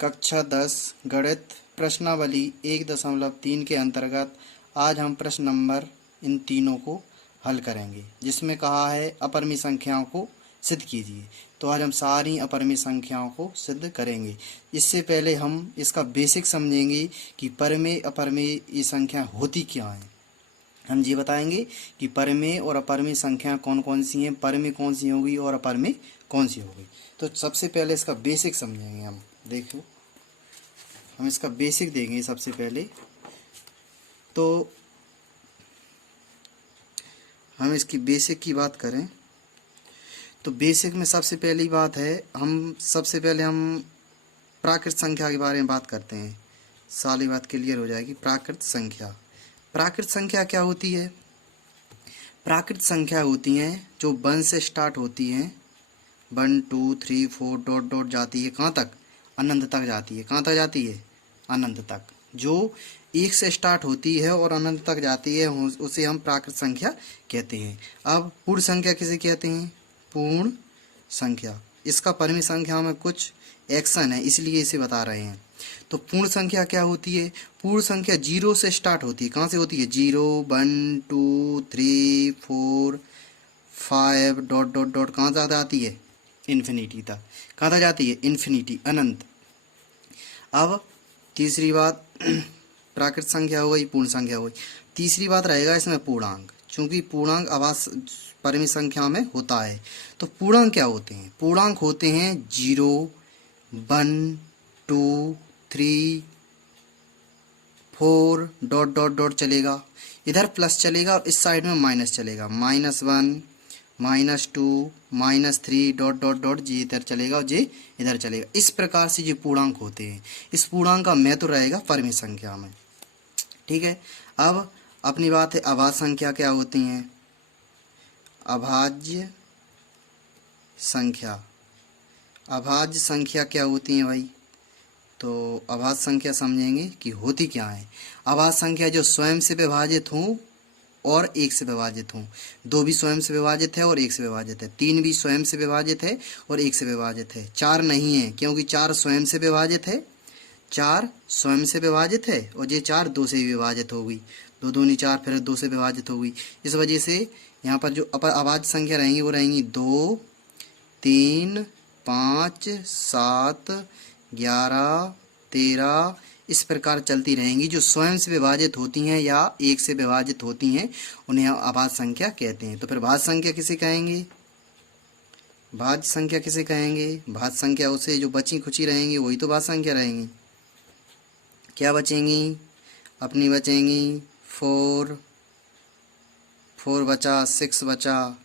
कक्षा 10 गणित प्रश्नावली 1.3 के अंतर्गत आज हम प्रश्न नंबर इन तीनों को हल करेंगे, जिसमें कहा है अपरिमेय संख्याओं को सिद्ध कीजिए। तो आज हम सारी अपरिमेय संख्याओं को सिद्ध करेंगे। इससे पहले हम इसका बेसिक समझेंगे कि परिमेय अपरिमेय ये संख्या होती क्या है। हम ये बताएंगे कि परिमेय और अपरिमेय संख्या कौन कौन सी हैं, परिमेय कौन सी होगी और अपरिमेय कौन सी होगी। तो सबसे पहले इसका बेसिक समझेंगे हम। देखो, हम इसका बेसिक देंगे सबसे पहले। तो हम इसकी बेसिक की बात करें तो बेसिक में सबसे पहली बात है, सबसे पहले हम प्राकृत संख्या के बारे में बात करते हैं। सारी बात क्लियर हो जाएगी। प्राकृत संख्या क्या होती है? प्राकृत संख्या होती हैं जो 1 से स्टार्ट होती हैं, 1 2 3 4 डॉट डॉट जाती है कहाँ तक? अनंत तक जाती है। कहाँ तक जाती है? अनंत तक। जो 1 से स्टार्ट होती है और अनंत तक जाती है उसे हम प्राकृत संख्या कहते हैं। अब पूर्ण संख्या किसे कहते हैं? पूर्ण संख्या। इसका परिमेय संख्या में कुछ एक्शन है, इसलिए इसे बता रहे हैं। तो पूर्ण संख्या क्या होती है? पूर्ण संख्या 0 से स्टार्ट होती है। कहाँ से होती है? 0 1 2 3 4 5 डॉट डॉट डॉट कहाँ तक आती है? इन्फिनिटी तक। कहाँ तक जाती है? इन्फिनिटी, अनंत। अब तीसरी बात प्राकृत संख्या हो गई, पूर्ण संख्या हो गई। तीसरी बात रहेगा इसमें पूर्णांक, क्योंकि पूर्णांक आवास परिमेय संख्या में होता है। तो पूर्णांक क्या होते हैं? पूर्णांक होते हैं 0 1 2 3 4 डॉट डॉट डॉट चलेगा, इधर प्लस चलेगा और इस साइड में माइनस चलेगा। -1 -2 -3 डॉट डॉट डॉट, जी इधर चलेगा और जी इधर चलेगा। इस प्रकार से जो पूर्णांक होते हैं, इस पूर्णांक का महत्व रहेगा परिमेय संख्या में। ठीक है। अब अपनी बात है अभाज्य संख्या क्या होती हैं? अभाज्य संख्या। अभाज्य संख्या क्या होती हैं भाई? तो अभाज्य संख्या समझेंगे कि होती क्या है। अभाज्य संख्या जो स्वयं से विभाजित हों और 1 से विभाजित हों। 2 भी स्वयं से विभाजित है और 1 से विभाजित है। 3 भी स्वयं से विभाजित है और 1 से विभाजित है। 4 नहीं है, क्योंकि 4 स्वयं से विभाजित है। 4 स्वयं से विभाजित है और ये 4 2 से विभाजित हो गई। 2 दूनी 4, फिर 2 से विभाजित हो गई। इस वजह से यहाँ पर जो अभाज्य संख्या रहेंगी वो रहेंगी 2 3 5 7 11 13, इस प्रकार चलती रहेंगी। जो स्वयं से विभाजित होती हैं या 1 से विभाजित होती हैं उन्हें अभाज्य संख्या कहते हैं। तो फिर भाज्य संख्या किसे कहेंगे? भाज्य संख्या किसे कहेंगे? भाज्य संख्या उसे जो बची खुची रहेंगी वही तो भाज्य संख्या रहेंगी। क्या बचेंगी? अपनी बचेंगी 4 बचा, 6 बचा,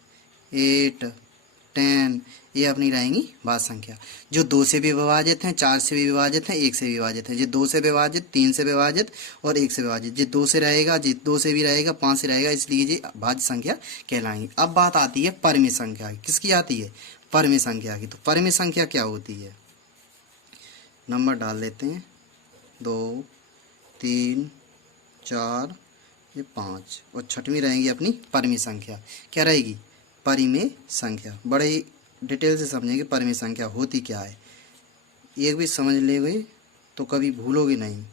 8 10, ये अपनी रहेंगी भाज्य संख्या। जो 2 से भी विभाजित हैं, 4 से भी विभाजित हैं, 1 से भी विभाजित है। ये 2 से विभाजित, 3 से विभाजित और 1 से विभाजित। ये 2 से रहेगा, ये 2 से भी रहेगा, 5 से रहेगा, इसलिए ये भाज्य संख्या कहलाएंगी। अब बात आती है परिमेय संख्या की। किसकी आती है? परिमेय संख्या की। तो परिमेय संख्या क्या होती है? नंबर डाल लेते हैं 2 3 4 ये 5 और छठवीं रहेगी अपनी परिमेय संख्या। क्या रहेगी? परिमेय संख्या। बड़े ही डिटेल से समझेंगे परिमेय संख्या होती क्या है। एक भी समझ लेंगे तो कभी भूलोगे नहीं,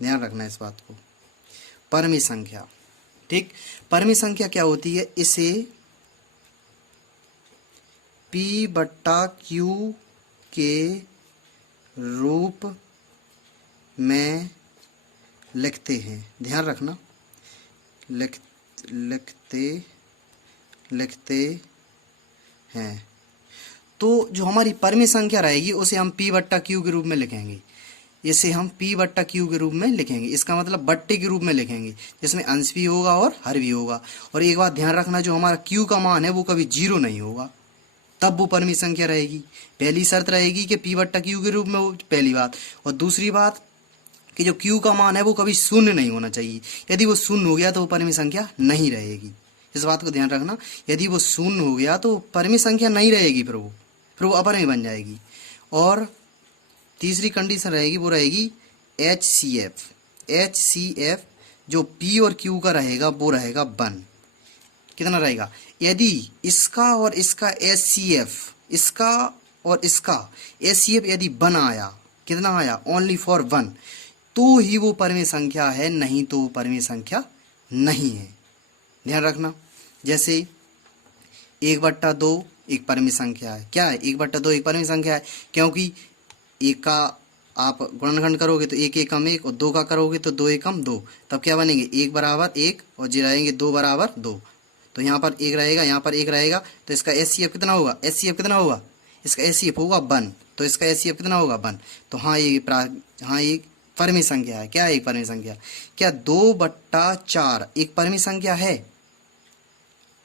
ध्यान रखना इस बात को। परिमेय संख्या, ठीक। परिमेय संख्या क्या होती है? इसे P/Q के रूप में लिखते हैं। ध्यान रखना, लिखते हैं। तो जो हमारी परिमेय संख्या रहेगी उसे हम P/Q के रूप में लिखेंगे। इसे हम P/Q के रूप में लिखेंगे। इसका मतलब बट्टे के रूप में लिखेंगे, जिसमें अंश भी होगा और हर भी होगा। और एक बात ध्यान रखना, जो हमारा Q का मान है वो कभी 0 नहीं होगा, तब वो परिमेय संख्या रहेगी। पहली शर्त रहेगी कि P/Q के रूप में हो, पहली बात। और दूसरी बात कि जो Q का मान है वो कभी शून्य नहीं होना चाहिए। यदि वो शून्य हो गया तो वो परिमेय संख्या नहीं रहेगी। इस बात को ध्यान रखना, यदि वो शून्य हो गया तो परिमेय संख्या नहीं रहेगी, फिर वो अपरिमेय बन जाएगी। और तीसरी कंडीशन रहेगी, वो रहेगी HCF। जो P और Q का रहेगा वो रहेगा 1। कितना रहेगा? यदि इसका और इसका HCF, इसका और इसका HCF यदि 1 आया कितना आया, ओनली फॉर वन, तो ही वो परिमेय संख्या है, नहीं तो वो परिमेय संख्या नहीं है। ध्यान रखना। जैसे 1/2 एक परिमेय संख्या है। क्या है, 1/2 एक परिमेय संख्या है, क्योंकि एक का आप गुणनखंड करोगे तो एक एकम एक, और दो का करोगे तो दो एकम दो, तब क्या बनेंगे, 1 बराबर 1 और जी रहेंगे 2 बराबर 2। तो यहाँ पर एक रहेगा, यहाँ पर एक रहेगा, तो इसका एचसीएफ कितना होगा, एचसीएफ कितना होगा, इसका एचसीएफ होगा 1, तो इसका एचसीएफ कितना होगा 1। तो हाँ ये परिमेय संख्या है। क्या है एक परिमेय संख्या, क्या 2/4 एक परिमेय संख्या है,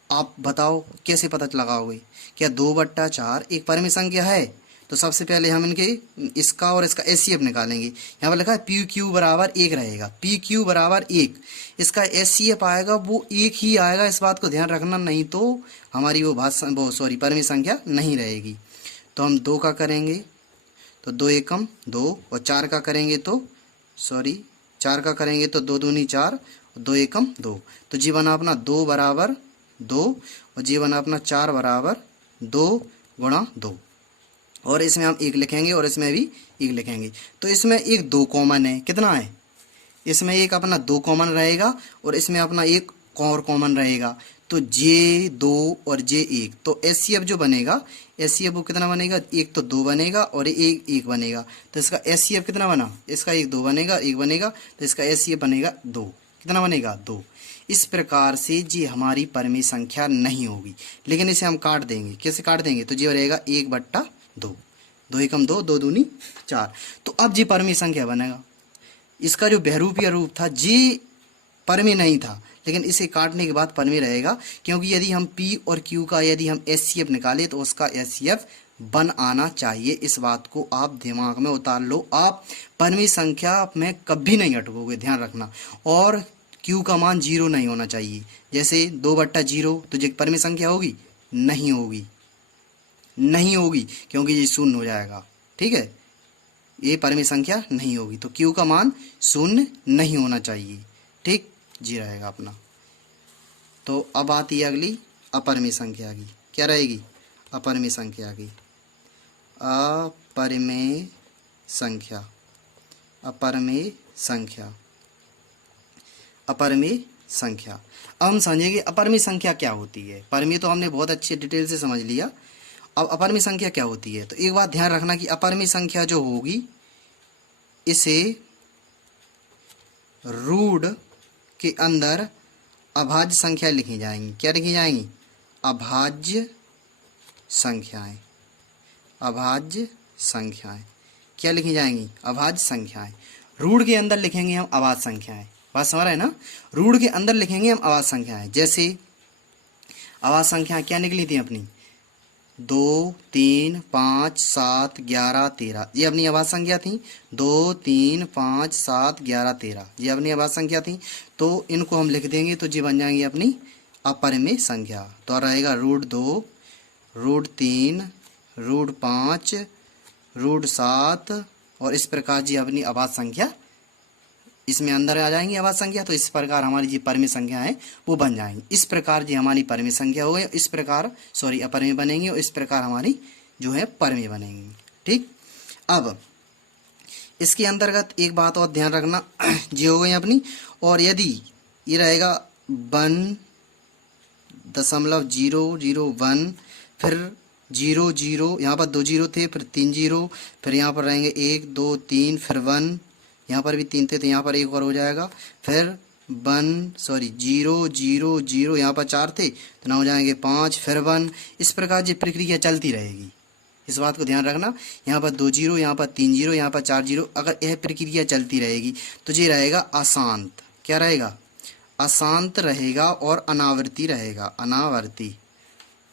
आप बताओ कैसे पता लगाओगे, क्या 2/4 एक परिमेय संख्या है। तो सबसे पहले हम इनके इसका और इसका एचसीएफ निकालेंगे। यहाँ पर लिखा है पी क्यू बराबर 1 रहेगा, पी क्यू बराबर 1, इसका एचसीएफ आएगा वो 1 ही आएगा, इस बात को ध्यान रखना, नहीं तो हमारी वो परिमेय संख्या नहीं रहेगी। तो हम 2 का करेंगे तो 2 एकम 2, और 4 का करेंगे तो 4 का करेंगे तो 2 दूनी 4, और 2 एकम 2, तो जी बना अपना 2 बराबर 2, और जी बना अपना 4 बराबर 2 गुणा 2, और इसमें हम 1 लिखेंगे और इसमें भी 1 लिखेंगे। तो इसमें एक 2 कॉमन है, कितना है, इसमें एक अपना 2 कॉमन रहेगा और इसमें अपना एक और कॉमन रहेगा, तो J2 और J1, तो एचसीएफ जो बनेगा, एचसीएफ वो कितना बनेगा, एक तो 2 बनेगा और एक 1 बनेगा, तो इसका एचसीएफ कितना बना, इसका एक 2 बनेगा, 1 बनेगा, तो इसका एचसीएफ बनेगा 2, कितना बनेगा 2। इस प्रकार से जी हमारी परिमेय संख्या नहीं होगी, लेकिन इसे हम काट देंगे। कैसे काट देंगे, तो जी रहेगा 1/2, 2 एकम 2, 2 दूनी 4, तो अब जी परिमेय संख्या बनेगा। इसका जो बहरूपीय रूप था जी परिमेय नहीं था, लेकिन इसे काटने के बाद परिमेय रहेगा, क्योंकि यदि हम P और Q का यदि हम एचसीएफ निकाले तो उसका एचसीएफ 1 आना चाहिए। इस बात को आप दिमाग में उतार लो, आप परिमेय संख्या में कभी नहीं अटकोगे, ध्यान रखना। और Q का मान 0 नहीं होना चाहिए, जैसे 2/0 तो जो परिमेय संख्या होगी नहीं होगी, नहीं होगी, क्योंकि ये शून्य हो जाएगा, ठीक है, ये परिमेय संख्या नहीं होगी, तो Q का मान 0 नहीं होना चाहिए, ठीक, जी रहेगा अपना। तो अब आती है अगली अपरिमेय संख्या की, क्या रहेगी, अपरिमेय संख्या की, अपरिमेय संख्या, अपरिमेय संख्या, अपरिमेय संख्या। अब हम समझेंगे अपरिमेय संख्या क्या होती है। परिमेय तो हमने बहुत अच्छे डिटेल से समझ लिया, अब अपरिमेय संख्या क्या होती है। तो एक बात ध्यान रखना कि अपरिमेय संख्या जो होगी इसे रूट के अंदर अभाज्य संख्या लिखी जाएंगी। क्या लिखी जाएंगी, अभाज्य संख्याएं, अभाज्य संख्याएं, क्या लिखी जाएंगी, अभाज्य संख्याएं। रूट के अंदर लिखेंगे हम अभाज्य संख्याएं, बात समझ रहे हैं ना, रूट के अंदर लिखेंगे हम अभाज्य संख्याएं। जैसे अभाज्य संख्याएं क्या निकली थी अपनी, 2, 3, 5, 7, 11, 13, ये अपनी अभाज्य संख्या थी। 2, 3, 5, 7, 11, 13 ये अपनी अभाज्य संख्या थी। तो इनको हम लिख देंगे तो जी बन जाएंगी अपनी अपरिमेय संख्या। तो रहेगा √2, √3, √5, √7, और इस प्रकार जी अपनी अभाज्य संख्या इसमें अंदर आ जाएंगी अभाज्य संख्या। तो इस प्रकार हमारी जी परिमेय संख्या है वो बन जाएंगी। इस प्रकार जी हमारी परिमेय संख्या हो गई, इस प्रकार अपरिमेय बनेंगी, और इस प्रकार हमारी जो है परिमेय बनेंगी, ठीक। अब इसके अंतर्गत एक बात और ध्यान रखना, जी हो गई अपनी। और यदि ये रहेगा 1.001, फिर 0 0, यहाँ पर 2 0 थे, फिर 3 0, फिर यहाँ पर रहेंगे 1 2 3, फिर 1, यहाँ पर भी 3 थे तो यहाँ पर एक और हो जाएगा, फिर 0 0 0, यहाँ पर 4 थे तो ना हो जाएंगे 5, फिर 1। इस प्रकार ये प्रक्रिया चलती रहेगी, इस बात को ध्यान रखना। यहाँ पर 2 0, यहाँ पर 3 0, यहाँ पर 4 0, अगर यह प्रक्रिया चलती रहेगी तो ये रहेगा अशांत। क्या रहेगा, अशांत रहेगा और अनावर्ती रहेगा, अनावर्ती,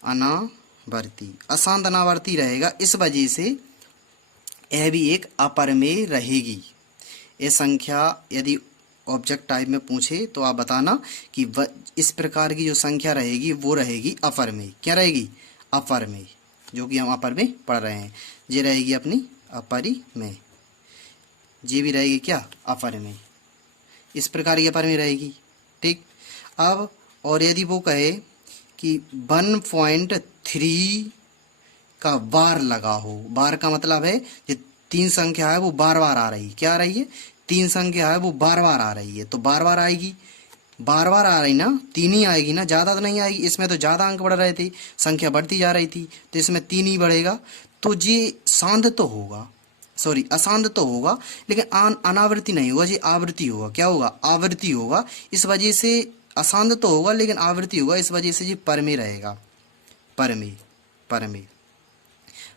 अनावर्ती, अशांत अनावर्ती रहेगा। इस वजह से यह भी एक अपरिमेय रहेगी। ये संख्या यदि ऑब्जेक्ट टाइप में पूछे तो आप बताना कि इस प्रकार की जो संख्या रहेगी वो रहेगी अपरिमेय। क्या रहेगी, अपरिमेय, जो कि हम अपरिमेय पढ़ रहे हैं। ये रहेगी अपनी अपरिमेय, ये भी रहेगी क्या, अपरिमेय। इस प्रकार की अपरिमेय रहेगी, ठीक। अब और यदि वो कहे कि 1.3 का बार लगा हो, बार का मतलब है ये तीन संख्या है वो बार बार आ रही, क्या आ रही है, तीन संख्या है वो बार बार आ रही है, तो बार बार आएगी, बार बार आ रही ना, तीन ही आएगी ना, ज़्यादा तो नहीं आएगी। इसमें तो ज़्यादा अंक बढ़ रहे थे, संख्या बढ़ती जा रही थी, तो इसमें तीन ही बढ़ेगा, तो ये शांत तो होगा, सॉरी अशांत तो होगा, लेकिन अनावृत्ति नहीं होगा, ये आवृत्ति होगा, क्या होगा, आवृत्ति होगा। इस वजह से अशांत तो होगा लेकिन आवृत्ति होगा, इस वजह से ये परमेय रहेगा, परमेय, परमेय,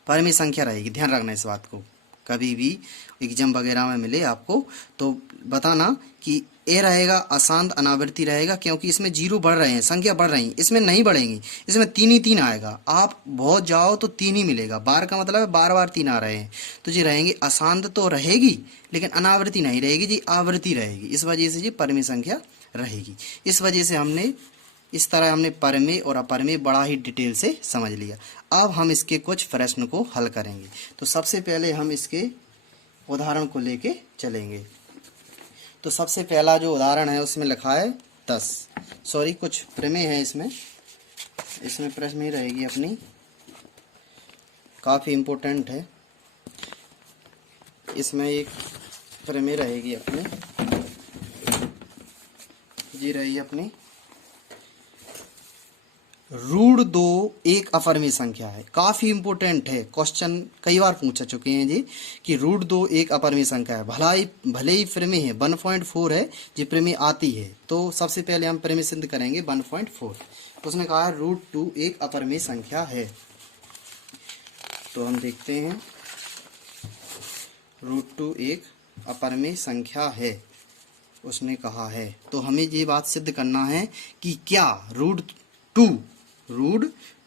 परमेय संख्या रहेगी। ध्यान रखना इस बात को, कभी भी एग्जाम वगैरह में मिले आपको तो बताना कि ए रहेगा अशांत अनावृत्ति रहेगा, क्योंकि इसमें जीरो बढ़ रहे हैं, संख्या बढ़ रही है, इसमें नहीं बढ़ेंगी, इसमें तीन ही तीन आएगा। आप बहुत जाओ तो तीन ही मिलेगा, बार का मतलब है बार बार तीन आ रहे हैं, तो जी रहेंगे, अशांत तो रहेगी लेकिन अनावृत्ति नहीं रहेगी, जी आवृत्ति रहेगी, इस वजह से जी परमेय संख्या रहेगी। इस वजह से हमने इस तरह हमने परमेय और अपरमेय बड़ा ही डिटेल से समझ लिया। अब हम इसके कुछ प्रश्न को हल करेंगे। तो सबसे पहले हम इसके उदाहरण को लेके चलेंगे। तो सबसे पहला जो उदाहरण है उसमें लिखा है 10, सॉरी कुछ प्रमेय है इसमें, इसमें प्रश्न ही रहेगी अपनी, काफ़ी इम्पोर्टेंट है, इसमें एक प्रमेय रहेगी अपनी, जी रही अपनी रूट दो एक अपरमेय संख्या है। काफ़ी इंपॉर्टेंट है, क्वेश्चन कई बार पूछा चुके हैं जी कि रूट दो एक अपरमेय संख्या है, भले ही प्रमेय है 1.4 है, जी प्रमेय आती है। तो सबसे पहले हम प्रमेय सिद्ध करेंगे 1.4। तो उसने कहा रूट टू एक अपरमेय संख्या है, तो हम देखते हैं रूट टू एक अपरमेय संख्या है उसने कहा है। तो हमें ये बात सिद्ध करना है कि क्या रूट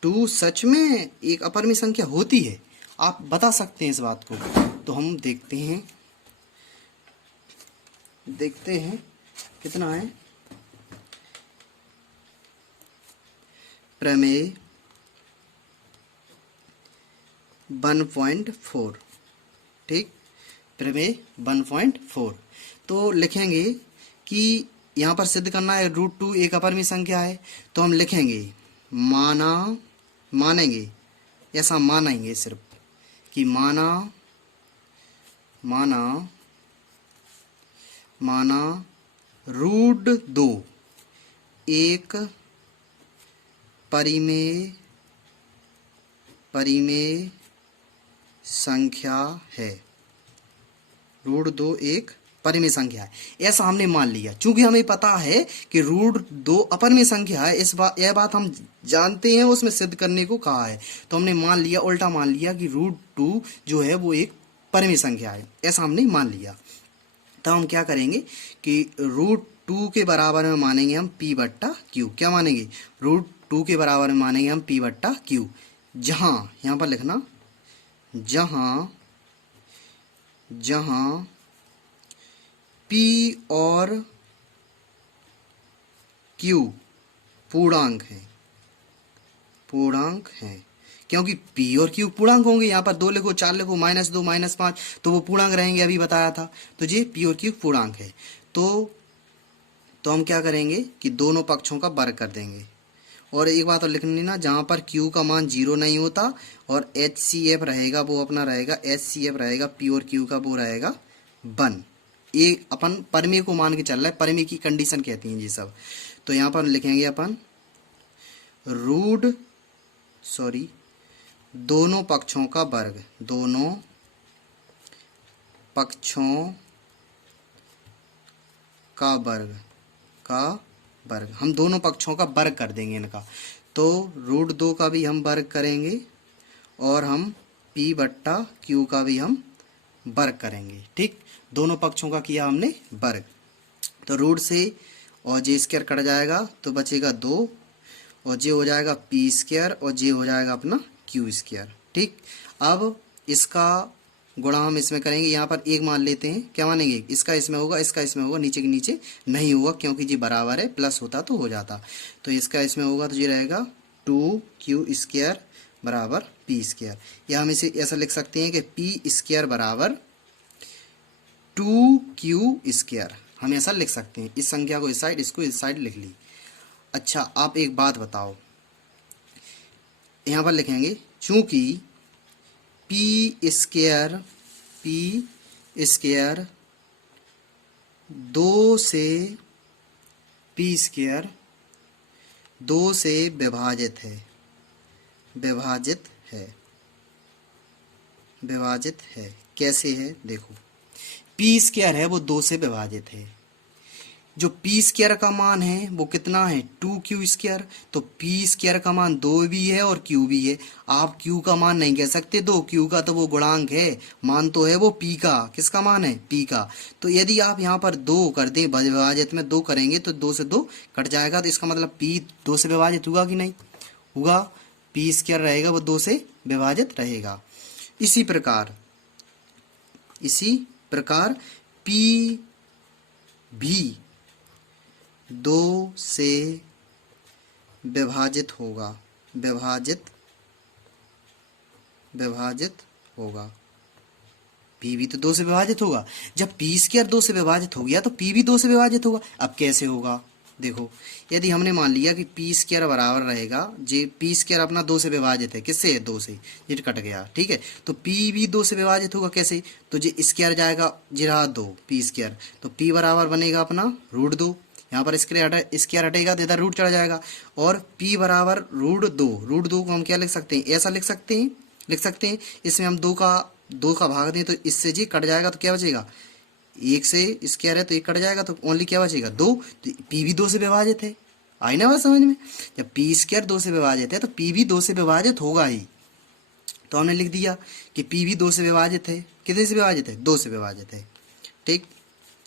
टू सच में एक अपरमेय संख्या होती है, आप बता सकते हैं इस बात को। तो हम देखते हैं कितना है, प्रमेय 1.4, ठीक, प्रमेय 1.4। तो लिखेंगे कि यहाँ पर सिद्ध करना है रूट टू एक अपरमेय संख्या है, तो हम लिखेंगे मानेंगे, ऐसा मानेंगे सिर्फ कि माना रूट दो एक परिमेय संख्या है, रूट दो एक परिमेय संख्या है, ऐसा हमने मान लिया। चूंकि हमें पता है कि रूट दो अपरमेय संख्या है, यह बात हम जानते हैं, उसमें सिद्ध करने को कहा है, तो हमने मान लिया, उल्टा मान लिया कि रूट टू जो है वो एक परिमेय संख्या है, ऐसा हमने मान लिया। तो हम क्या करेंगे कि रूट टू के बराबर में मानेंगे हम पी बट्टा क्यू, क्या मानेंगे, रूट टू के बराबर में मानेंगे हम पी बट्टा क्यू, जहां यहाँ पर लिखना जहां P और Q पूर्णांक हैं, क्योंकि P और Q पूर्णांक होंगे, यहाँ पर 2 लिखो 4 लिखो -2 -5 तो वो पूर्णांक रहेंगे, अभी बताया था। तो ये P और Q पूर्णांक है, तो हम क्या करेंगे कि दोनों पक्षों का वर्ग कर देंगे। और एक बात और लिखनी ना, जहाँ पर Q का मान 0 नहीं होता और HCF रहेगा, वो अपना रहेगा HCF रहेगा, P और Q का वो रहेगा 1। ये अपन परमेय को मान के चल रहा है, परमेय की कंडीशन कहती हैं ये सब। तो यहाँ पर लिखेंगे अपन दोनों पक्षों का वर्ग, दोनों पक्षों का वर्ग हम दोनों पक्षों का वर्ग कर देंगे इनका। तो रूट दो का भी हम वर्ग करेंगे और हम P बट्टा Q का भी हम वर्ग करेंगे, ठीक, दोनों पक्षों का किया हमने वर्ग। तो रूट से और जे स्क्वायर कट जाएगा तो बचेगा 2 और जे हो जाएगा P स्क्वायर और जे हो जाएगा अपना Q स्क्वायर, ठीक। अब इसका गुणा हम इसमें करेंगे, यहाँ पर एक मान लेते हैं, क्या मानेंगे, इसका इसमें होगा, इसका इसमें होगा, नीचे के नीचे नहीं होगा क्योंकि जी बराबर है, प्लस होता तो हो जाता। तो इसका इसमें होगा तो ये रहेगा 2Q स्क्वायर बराबर P स्क्वायर, या हम इसे ऐसा लिख सकते हैं कि P स्क्वायर बराबर 2Q स्क्वायर, हम ऐसा लिख सकते हैं। इस संख्या को इस साइड, इसको इस साइड लिख ली। अच्छा, आप एक बात बताओ, यहाँ पर लिखेंगे चूंकि P स्क्वायर पी स्क्वायर 2 से पी स्क्वायर 2 से विभाजित है, विभाजित है, विभाजित है। कैसे है देखो, पी स्क्वायर है वो 2 से विभाजित है। जो पी स्क्वायर का मान है वो कितना है 2q स्क्वायर, तो पी स्क्वायर का मान 2 भी है और q भी है। आप q का मान नहीं कह सकते 2, q का तो वो गुणांक है, मान तो है वो p का। किसका मान है p का। तो यदि आप यहाँ पर 2 कर दें, विभाजित में 2 करेंगे तो 2 से 2 कट जाएगा, तो इसका मतलब p 2 से विभाजित होगा कि नहीं होगा, पी स्क्वायर रहेगा वो 2 से विभाजित रहेगा। इसी प्रकार p भी 2 से विभाजित होगा, विभाजित होगा। p भी तो 2 से विभाजित होगा। जब पी स्क्वायर 2 से विभाजित हो गया तो p भी 2 से विभाजित होगा। अब कैसे होगा देखो, यदि हमने मान लिया कि पी स्क्वायर बराबर रहेगा, जे पी स्क्वायर अपना 2 से विभाजित है, किससे 2 से, ये कट गया, ठीक है। तो p भी 2 से विभाजित होगा। कैसे, तो जे स्क्वायर जाएगा, जी रहा 2 पी स्क्वायर, तो p बराबर बनेगा अपना √2। यहाँ पर स्क्वायर हटेगा तो इधर रूट चढ़ जाएगा, और p बराबर √2। √2 को हम क्या लिख सकते हैं, ऐसा लिख सकते हैं। इसमें हम 2 का भाग दें तो इससे जी कट जाएगा, तो क्या बचेगा, 1 से स्क्वायर है तो 1 कट जाएगा, तो ओनली क्या बचेगा 2। तो p भी 2 से विभाजित है। आई ना बात समझ में। जब पी स्क्वायर 2 से विभाजित है तो p भी 2 से विभाजित होगा ही। तो हमने लिख दिया कि p भी 2 से विभाजित है। कितने से विभाजित है, 2 से विभाजित है, ठीक।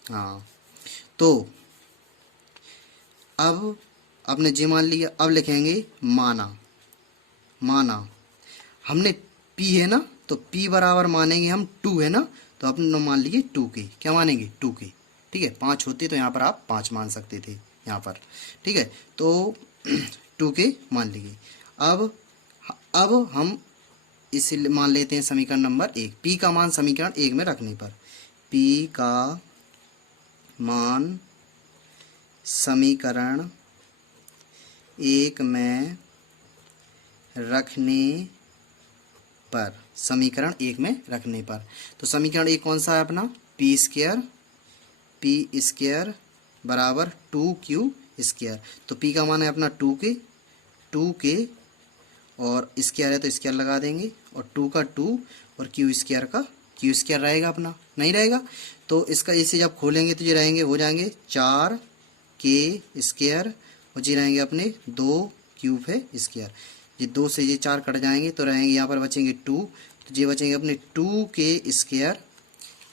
हाँ, तो अब आपने जी मान लिया। अब लिखेंगे माना हमने p है ना, तो p बराबर मानेंगे हम 2 है ना, तो आपने मान लिए 2k। क्या मानेंगे 2k, ठीक है। 5 होते तो यहाँ पर आप 5 मान सकते थे यहाँ पर, ठीक है। तो 2k मान लीजिए। अब हम इसे मान लेते हैं समीकरण नंबर 1। p का मान समीकरण 1 में रखने पर, p का मान समीकरण 1 में रखने पर, समीकरण 1 में रखने पर, तो समीकरण 1 कौन सा है अपना, पी स्क्वायर बराबर 2q स्क्वायर। तो p का मान है अपना 2k, और स्क्वायर है तो स्क्वायर लगा देंगे, और 2 का 2 और q स्क्वायर रहेगा अपना, नहीं रहेगा। तो इसका इसे जब खोलेंगे तो ये रहेंगे, हो जाएंगे 4k स्क्वायर, और जी रहेंगे अपने 2q है स्क्वायर। ये 2 से ये 4 कट जाएंगे तो रहेंगे यहाँ पर बचेंगे 2, तो ये बचेंगे अपने 2k स्क्वायर।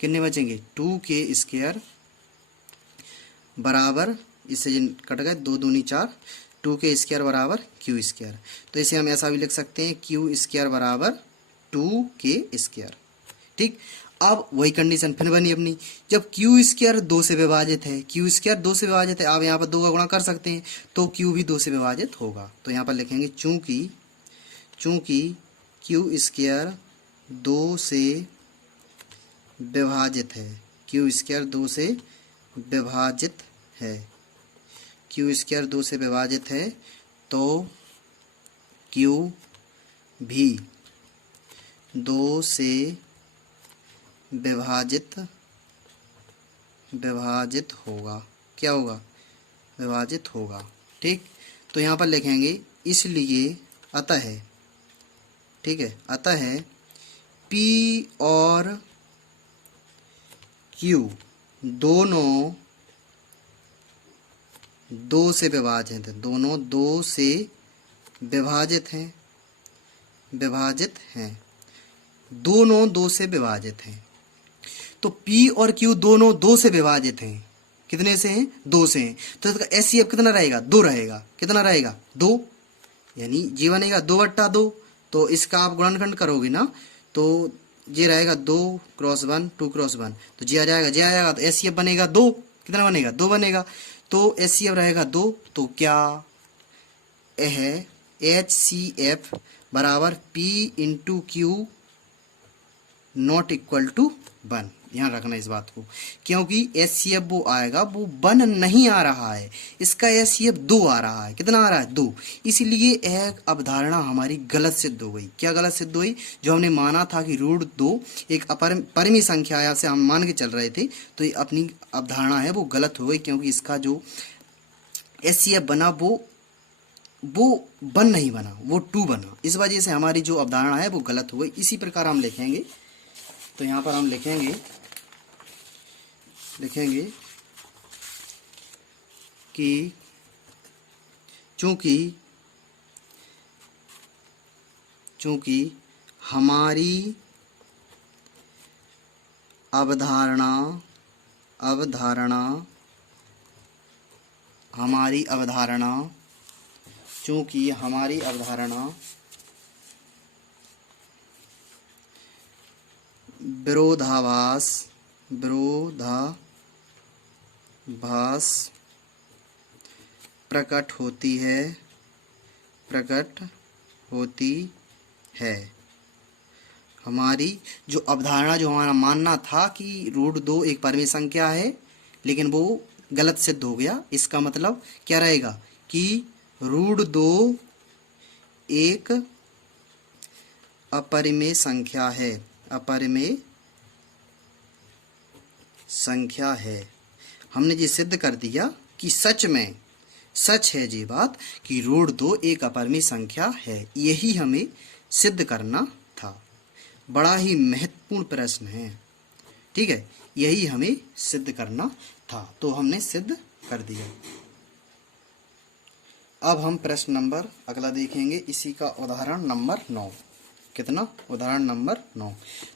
कितने बचेंगे 2k स्क्वायर बराबर, इससे ये कट गए, 2 दूनी 4, 2k स्क्वायर बराबर q स्क्वायर। तो इसे हम ऐसा भी लिख सकते हैं, q स्क्वायर बराबर 2k स्क्वायर, ठीक। अब वही कंडीशन फिर बनी अपनी, जब q स्क्वायर 2 से विभाजित है, आप यहाँ पर 2 का गुणा कर सकते हैं, तो q भी 2 से विभाजित होगा। तो यहाँ पर लिखेंगे चूंकि q स्क्वायर 2 से विभाजित है, q स्क्वायर 2 से विभाजित है, q स्क्वायर 2 से विभाजित है, तो q भी 2 से विभाजित होगा। क्या होगा, विभाजित होगा, ठीक। तो यहाँ पर लिखेंगे इसलिए अतः, ठीक है, अतः p और q दोनों 2 से विभाजित हैं, दोनों 2 से विभाजित हैं, दोनों 2 से विभाजित हैं। तो p और q दोनों 2 से विभाजित हैं। कितने से हैं, 2 से हैं। तो इसका HCF कितना रहेगा, 2 रहेगा। कितना रहेगा, 2, यानी जी बनेगा 2/2। तो इसका आप गुणनखंड करोगे ना, तो ये रहेगा 2 × 1 2 × 1, तो जी आ जाएगा, तो HCF बनेगा 2। कितना बनेगा, 2 बनेगा। तो HCF रहेगा 2, तो क्या है HCF बराबर p × q not equal to 1। ध्यान रखना इस बात को, क्योंकि HCF वो आएगा, वो 1 नहीं आ रहा है, इसका HCF 2 आ रहा है। कितना आ रहा है? 2। इसलिए एक अवधारणा हमारी गलत सिद्ध हो गई। क्या गलत सिद्ध हुई? जो हमने माना था कि √2 एक परिमित संख्या से हम मान के चल रहे थे, तो ये अपनी अवधारणा है वो गलत हो गई, क्योंकि इसका जो HCF बना वो 1 नहीं बना, वो 2 बना। इस वजह से हमारी जो अवधारणा है वो गलत हो गई। इसी प्रकार हम लिखेंगे, तो यहाँ पर हम लिखेंगे कि चूंकि हमारी अवधारणा चूंकि हमारी अवधारणा विरोधाभास प्रकट होती है। हमारी जो अवधारणा, जो हमारा मानना था कि √2 एक परिमित संख्या है, लेकिन वो गलत सिद्ध हो गया। इसका मतलब क्या रहेगा कि √2 एक अपरिमेय संख्या है। हमने ये सिद्ध कर दिया कि सच है ये बात कि √2 एक अपरिमेय संख्या है। यही हमें सिद्ध करना था। बड़ा ही महत्वपूर्ण प्रश्न है, ठीक है, यही हमें सिद्ध करना था, तो हमने सिद्ध कर दिया। अब हम प्रश्न नंबर अगला देखेंगे, इसी का उदाहरण नंबर 9। कितना? उदाहरण नंबर 9।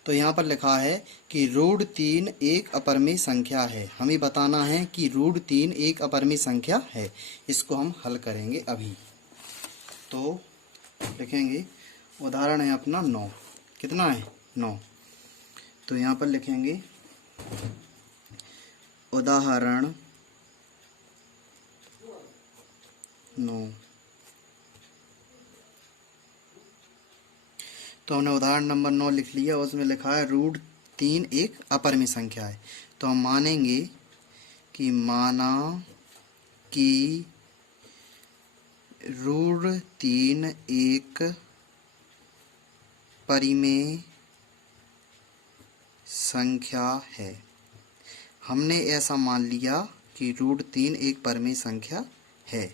तो यहाँ पर लिखा है कि √3 एक अपरिमेय संख्या है। हमें बताना है कि √3 एक अपरिमेय संख्या है। इसको हम हल करेंगे अभी। तो लिखेंगे, उदाहरण है अपना 9। कितना है? 9। तो यहाँ पर लिखेंगे उदाहरण 9। तो हमने उदाहरण नंबर 9 लिख लिया। उसमें लिखा है √3 एक अपरिमेय संख्या है। तो हम मानेंगे कि √3 एक परिमेय संख्या है। हमने ऐसा मान लिया कि √3 एक परिमेय संख्या है।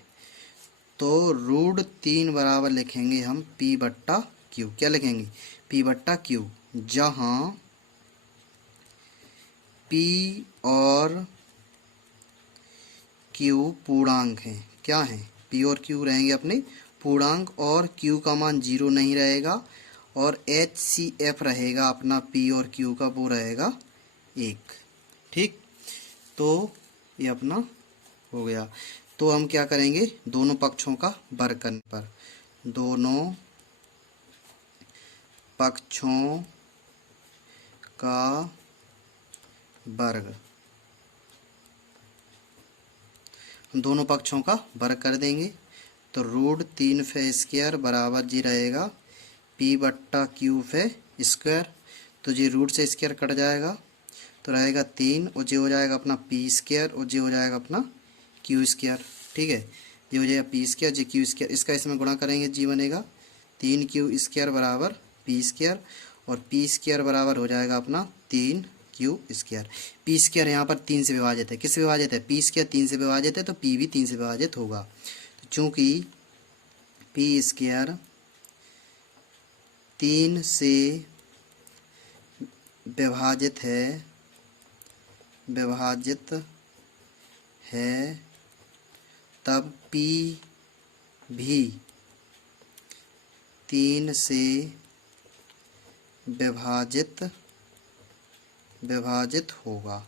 तो √3 बराबर लिखेंगे हम P/Q। क्या लिखेंगे? P/Q, जहां P और Q पूर्णांक हैं। क्या हैं? P और Q रहेंगे अपने पूर्णांक, और Q का मान 0 नहीं रहेगा, और HCF रहेगा अपना P और Q का, वो रहेगा 1। ठीक, तो ये अपना हो गया। तो हम क्या करेंगे? दोनों पक्षों का वर्ग करने पर, दोनों पक्षों का वर्ग, हम दोनों पक्षों का वर्ग कर देंगे। तो √3 फे स्क्वायर बराबर जी रहेगा P/Q फे स्क्वायर। तो जी रूट से स्क्वायर कट जाएगा, तो रहेगा 3, और जे हो जाएगा अपना P स्क्वायर, और जे हो जाएगा अपना Q स्क्वायर। ठीक है, ये हो जाएगा P स्क्वायर, जे Q स्क्वायर। इसका इसमें गुणा करेंगे, जी बनेगा 3Q स्क्वायर बराबर P स्क्वायर, और P स्क्वायर बराबर हो जाएगा अपना 3Q स्क्वायर। P स्क्वायर यहाँ पर 3 से विभाजित है। किससे विभाजित है? P स्क्वायर 3 से विभाजित है, तो P भी 3 से विभाजित होगा। तो चूँकि P स्क्वायर 3 से विभाजित है, तब P भी 3 से विभाजित होगा।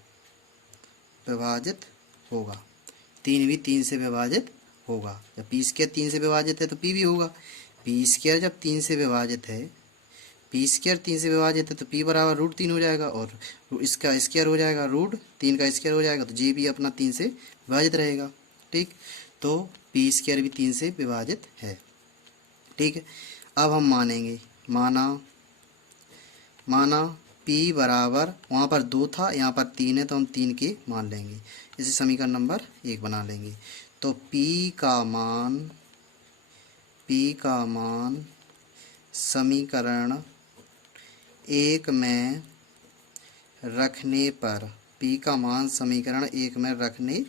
3 भी 3 से विभाजित होगा। जब P स्क्वायर 3 से विभाजित है तो P भी होगा। P स्क्वायर जब 3 से विभाजित है, P स्क्वायर 3 से विभाजित है, तो P बराबर √3 हो जाएगा, और इसका स्क्वायर हो जाएगा √3 का स्क्वायर हो जाएगा, तो J भी अपना 3 से विभाजित रहेगा। ठीक, तो P स्क्वायर भी 3 से विभाजित है। ठीक है, अब हम मानेंगे, माना P बराबर, वहाँ पर 2 था, यहाँ पर 3 है, तो हम 3 के मान लेंगे। इसे समीकरण नंबर 1 बना लेंगे। तो P का मान समीकरण 1 में रखने पर, P का मान समीकरण 1 में रखने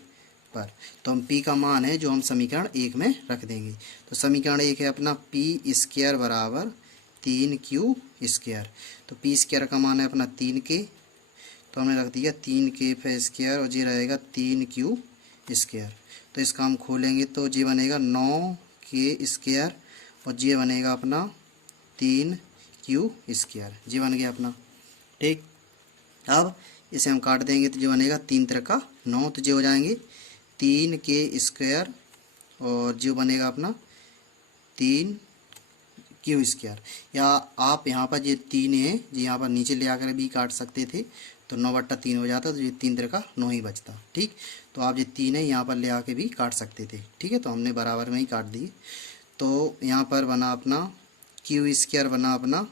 पर, तो हम P का मान है जो हम समीकरण 1 में रख देंगे। तो समीकरण 1 है अपना P² बराबर 3Q²। तो P² का मान है अपना 3K, तो हमने रख दिया 3K² और ये रहेगा 3Q²। तो इसका हम खोलेंगे तो ये बनेगा 9K² और ये बनेगा अपना 3Q²। ये बन गया अपना। ठीक, अब इसे हम काट देंगे तो जो बनेगा 3 3 का 9, तो जो हो जाएंगे 3K² और जो बनेगा अपना 3Q²। या आप यहाँ पर ये 3 है जी, यहाँ पर नीचे ले आकर भी काट सकते थे, तो 9/3 हो जाता, तो ये 3 3 का 9 ही बचता। ठीक, तो आप ये 3 है यहाँ पर ले आके भी काट सकते थे। ठीक है, तो हमने बराबर में ही काट दिए। तो यहाँ पर बना अपना Q² बना अपना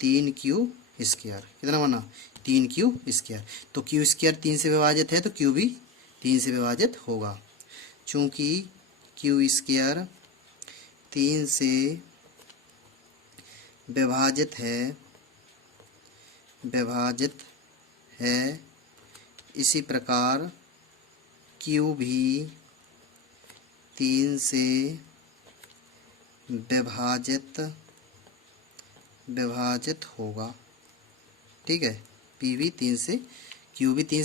3Q²। कितना बना? 3Q²। तो Q² 3 से विभाजित है तो Q भी 3 से विभाजित होगा। चूँकि Q² 3 से विभाजित है, इसी प्रकार Q भी 3 से विभाजित होगा। ठीक है, Q भी 3 से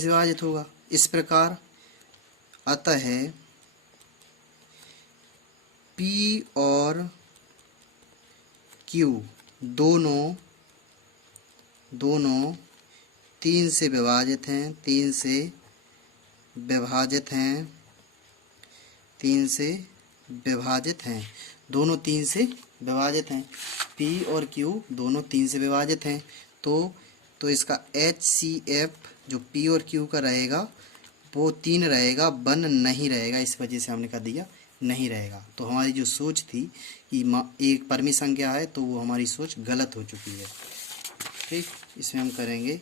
विभाजित होगा। इस प्रकार अतः P और Q दोनों 3 से विभाजित हैं, 3 से विभाजित हैं, दोनों 3 से विभाजित हैं। P और Q दोनों 3 से विभाजित हैं, तो इसका HCF जो P और Q का रहेगा वो 3 रहेगा, 1 नहीं रहेगा। इस वजह से हमने कह दिया नहीं रहेगा। तो हमारी जो सोच थी कि एक परमी संख्या है, तो वो हमारी सोच गलत हो चुकी है। ठीक, इसमें हम करेंगे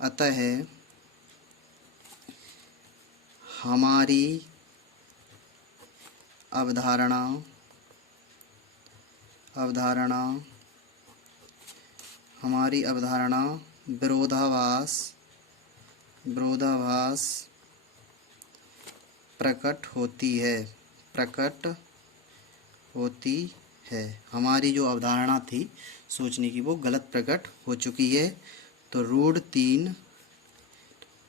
अतः हमारी अवधारणा विरोधाभास प्रकट होती है। हमारी जो अवधारणा थी सोचने की वो गलत प्रकट हो चुकी है। तो √3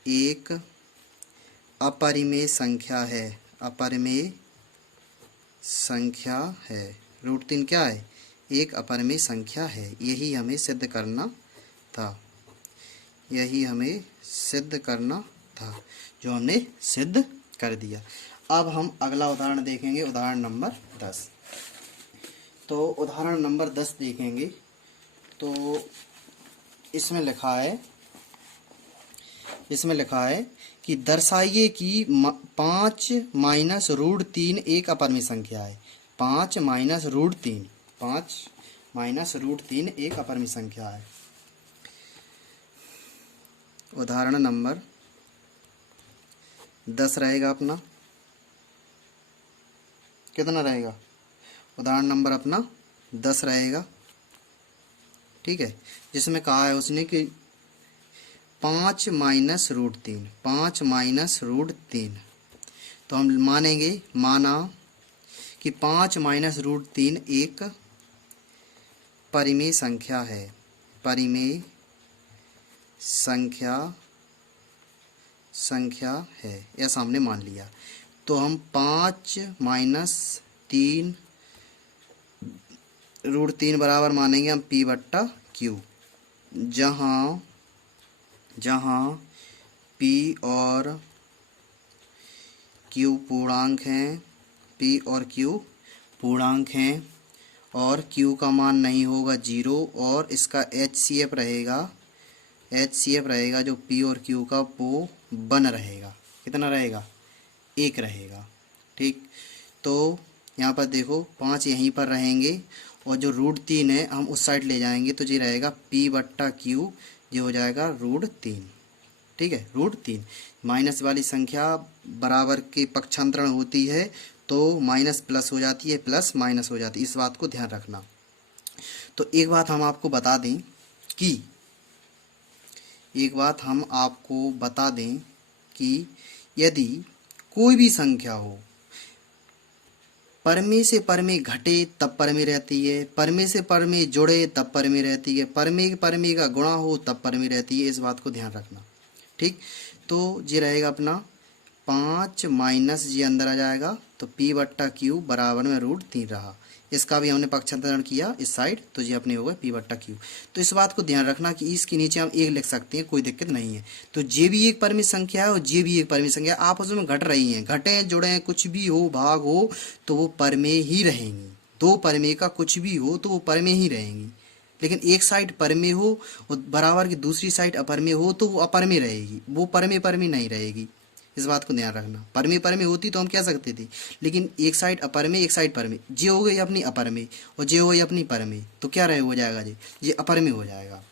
एक अपरिमेय संख्या है। √3 क्या है? एक अपरिमेय संख्या है। यही हमें सिद्ध करना था, जो हमने सिद्ध कर दिया। अब हम अगला उदाहरण देखेंगे, उदाहरण नंबर 10। तो उदाहरण नंबर 10 देखेंगे तो इसमें लिखा है कि दर्शाइए कि 5 - √3 एक अपरिमेय संख्या है। 5 - √3 एक अपरिमेय संख्या है। उदाहरण नंबर 10 रहेगा अपना। कितना रहेगा? उदाहरण नंबर अपना 10 रहेगा। ठीक है, जिसमें कहा है उसने कि 5 - √3, तो हम माना कि 5 - √3 एक परिमेय संख्या है, ऐसा हमने मान लिया। तो हम 5 - 3 √3 बराबर मानेंगे हम P/Q, जहाँ P और Q पूर्णांक हैं, और Q का मान नहीं होगा 0, और इसका HCF रहेगा जो P और Q का वो 1 रहेगा। कितना रहेगा? 1 रहेगा। ठीक, तो यहाँ पर देखो 5 यहीं पर रहेंगे और जो √3 है हम उस साइड ले जाएंगे तो ये रहेगा P/Q, ये हो जाएगा √3। ठीक है, √3। माइनस वाली संख्या बराबर के पक्षांतरण होती है तो माइनस प्लस हो जाती है, प्लस माइनस हो जाती है, इस बात को ध्यान रखना। तो एक बात हम आपको बता दें कि यदि कोई भी संख्या हो, परमे से परमे घटे तब परमे रहती है, परमे से परमे जुड़े तब परमे रहती है, परमे परमे का गुणा हो तब परमे रहती है, इस बात को ध्यान रखना। ठीक, तो ये रहेगा अपना 5 माइनस ये अंदर आ जाएगा तो P/Q बराबर में √3 रहा। इसका भी हमने पक्षांतरण किया इस साइड तो ये अपने हो गए P/Q। तो इस बात को ध्यान रखना कि इसके नीचे हम 1 लिख सकते हैं, कोई दिक्कत नहीं है। तो ये भी एक परिमित संख्या है और ये भी एक परिमित संख्या है, आपस में घट रही हैं, घटें जुड़ें कुछ भी हो, भाग हो तो वो परमेय ही रहेंगी। दो परमेय का कुछ भी हो तो वो परमेय ही रहेंगी। लेकिन एक साइड परमेय हो और बराबर की दूसरी साइड अपरमेय हो तो वो अपरमेय रहेगी, वो परमेय परमेय नहीं रहेगी। इस बात को ध्यान रखना। परमेय परमेय होती तो हम कह सकते थे, लेकिन एक साइड अपरमेय एक साइड परमेय, जे हो गई अपनी अपरमेय और जे हो गई अपनी परमेय, तो क्या रहे हो जाएगा जी, ये अपरमेय हो जाएगा।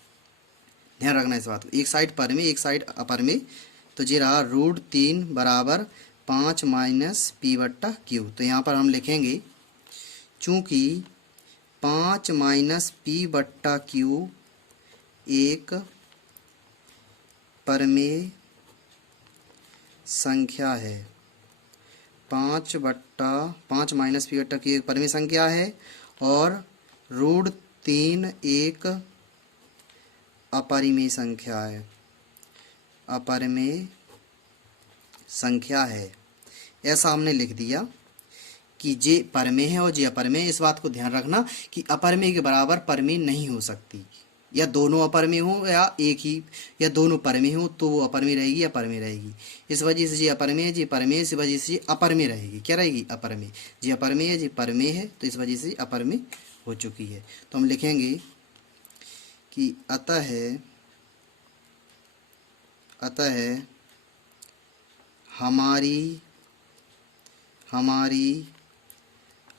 ध्यान रखना इस बात को, एक साइड परमेय एक साइड अपरमेय, तो ये रहा √3 बराबर 5 माइनस P/Q। तो यहाँ पर हम लिखेंगे चूंकि 5 माइनस P/Q एक परमेय संख्या है, 5 माइनस P/Q एक परमेय संख्या है और √3 एक अपरिमेय संख्या है, अपरिमेय संख्या है। ऐसा हमने लिख दिया कि जे परमेय है और जे अपरमेय। इस बात को ध्यान रखना कि अपरमेय के बराबर परमेय नहीं हो सकती, या दोनों अपरमेय हो या एक ही, या दोनों परमेय हो तो वो अपरमेय रहेगी या परमेय रहेगी। इस वजह से ये अपरमेय है, ये परमेय, इस वजह से ये अपरमेय रहेगी। क्या रहेगी, अपरमेय। ये अपरमेय है, ये परमेय है, तो इस वजह से अपरमेय हो चुकी है। तो हम लिखेंगे कि अतः हमारी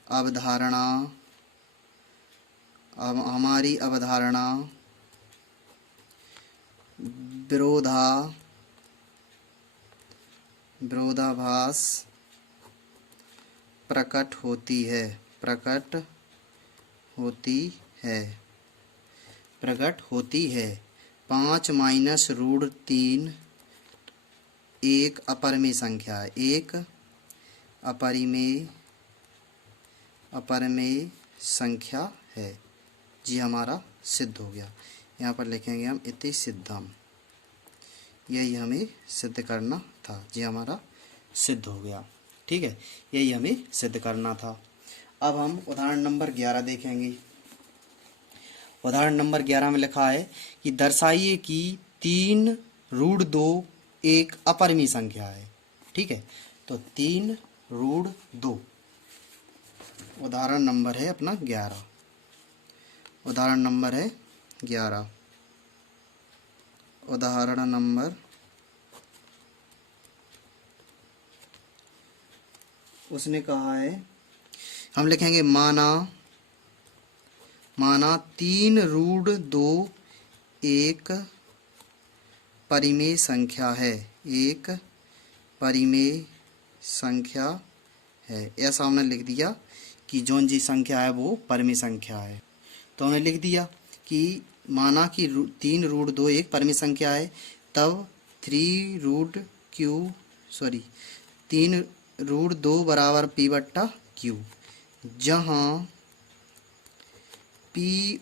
अवधारणा विरोधाभास प्रकट होती है। 5 माइनस √3 एक अपरिमेय संख्या है, एक अपरिमेय संख्या है। जी हमारा सिद्ध हो गया। यहाँ पर लिखेंगे हम इति सिद्धम, यही हमें सिद्ध करना था। जी हमारा सिद्ध हो गया। ठीक है, यही हमें सिद्ध करना था। अब हम उदाहरण नंबर 11 देखेंगे। उदाहरण नंबर 11 में लिखा है कि दर्शाइए कि 3√2 एक अपरिमेय संख्या है। ठीक है, तो 3√2 उदाहरण नंबर है अपना 11। उदाहरण नंबर है 11। उदाहरण नंबर उसने कहा है, हम लिखेंगे माना 3√2 एक परिमेय संख्या है, एक परिमेय संख्या है। ऐसा हमने लिख दिया कि जौन जी संख्या है वो परिमेय संख्या है। तो हमने लिख दिया कि माना कि 3√2 एक परिमेय संख्या है, तब 3√2 बराबर P/Q, जहाँ P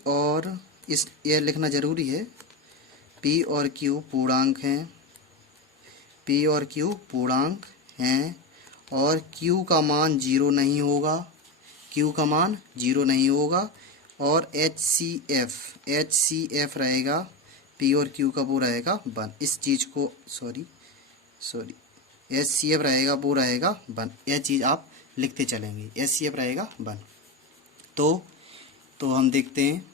और इस ये लिखना जरूरी है, P और Q पूर्णांक हैं, P और Q पूर्णांक हैं और Q का मान 0 नहीं होगा, Q का मान 0 नहीं होगा और HCF रहेगा, P और Q का वो रहेगा 1। इस चीज़ को सॉरी HCF रहेगा, वो रहेगा 1। यह चीज़ आप लिखते चलेंगे, HCF रहेगा 1। तो हम देखते हैं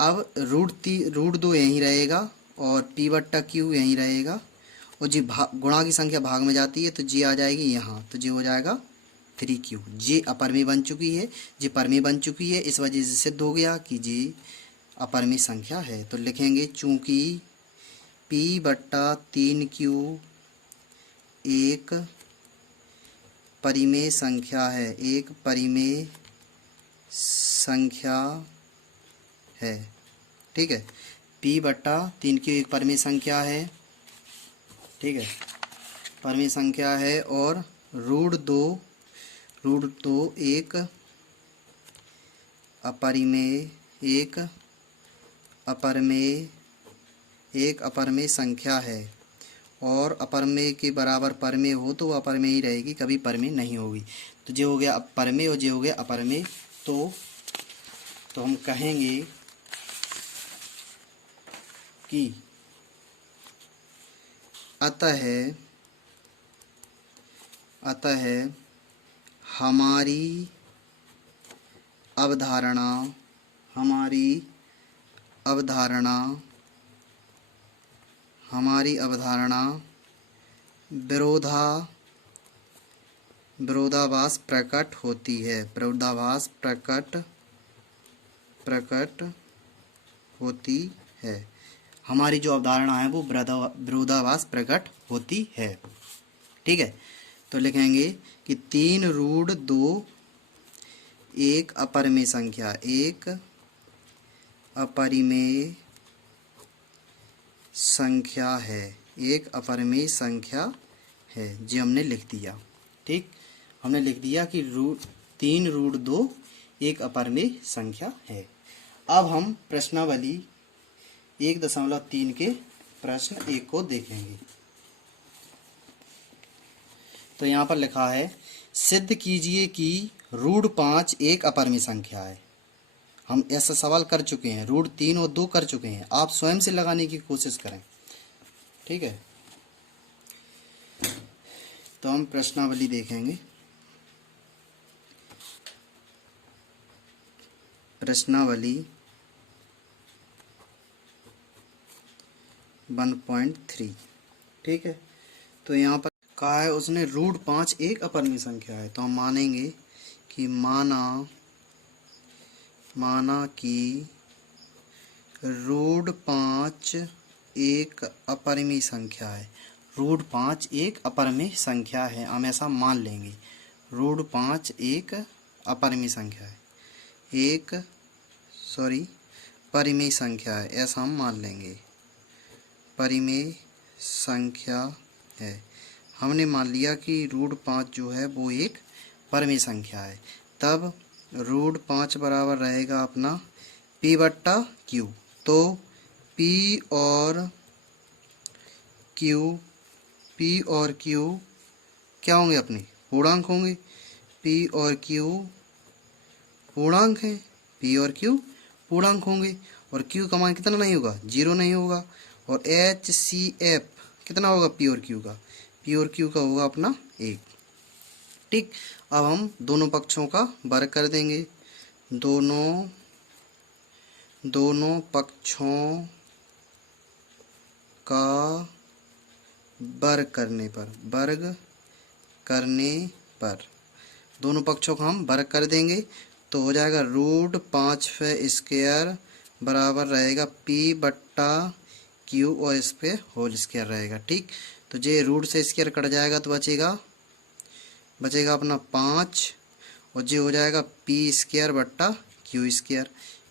अब √2 यहीं रहेगा और P/Q यहीं रहेगा और जी गुणा की संख्या भाग में जाती है तो जी आ जाएगी यहाँ, तो जी हो जाएगा 3q। जे अपर में बन चुकी है, जे पर में बन चुकी है, इस वजह से सिद्ध हो गया कि जे अपर में संख्या है। तो लिखेंगे चूंकि p बट्टा 3q एक परिमेय संख्या है, एक परिमेय संख्या है। ठीक है, p बट्टा 3q एक परिमेय संख्या है। ठीक है, परिमेय संख्या है। और रूट दो एक अपरमेय संख्या है। और अपरमेय के बराबर परमेय हो तो वो अपरमेय ही रहेगी, कभी परमेय नहीं होगी। तो जो हो गया परमेय और जो हो गया अपरमेय। तो हम कहेंगे कि अतः हमारी अवधारणा विरोधाभास प्रकट होती है। विरोधाभास प्रकट होती है। हमारी जो अवधारणा है वो विरोधाभास प्रकट होती है। ठीक है, तो लिखेंगे कि 3√2 एक अपरिमेय संख्या है। जी हमने लिख दिया। ठीक, हमने लिख दिया कि 3√2 एक अपरिमेय संख्या है। अब हम प्रश्नावली 1.3 के प्रश्न 1 को देखेंगे। तो यहाँ पर लिखा है, सिद्ध कीजिए कि √5 एक अपरिमेय संख्या है। हम ऐसा सवाल कर चुके हैं, √3 और 2 कर चुके हैं। आप स्वयं से लगाने की कोशिश करें। ठीक है, तो हम प्रश्नावली देखेंगे। प्रश्नावली 1.3। ठीक है, तो यहाँ पर कहा है उसने √5 एक अपरिमेय संख्या है। तो हम मानेंगे कि माना कि √5 एक अपरिमेय संख्या है। √5 एक अपरिमेय संख्या है, हम ऐसा मान लेंगे। √5 एक अपरिमेय संख्या है, परिमेय संख्या है, ऐसा हम मान लेंगे। परिमेय संख्या है। हमने मान लिया कि √5 जो है वो एक परिमेय संख्या है। तब √5 बराबर रहेगा अपना p बट्टा q। तो p और q क्या होंगे? अपने पूर्णांक होंगे। p और q पूर्णांक है, p और q पूर्णांक होंगे। और q का मान कितना नहीं होगा? 0 नहीं होगा। और HCF कितना होगा p और q का? p और q का होगा अपना 1। ठीक, अब हम दोनों पक्षों का वर्ग कर देंगे। दोनों पक्षों का वर्ग करने पर दोनों पक्षों का हम वर्ग कर देंगे तो हो जाएगा √5 बराबर रहेगा p बट्टा q और इस पे होल स्क्वायर रहेगा। ठीक, तो ये रूट से स्क्वायर कट जाएगा तो बचेगा अपना 5 और ये हो जाएगा p² बट्टा q²।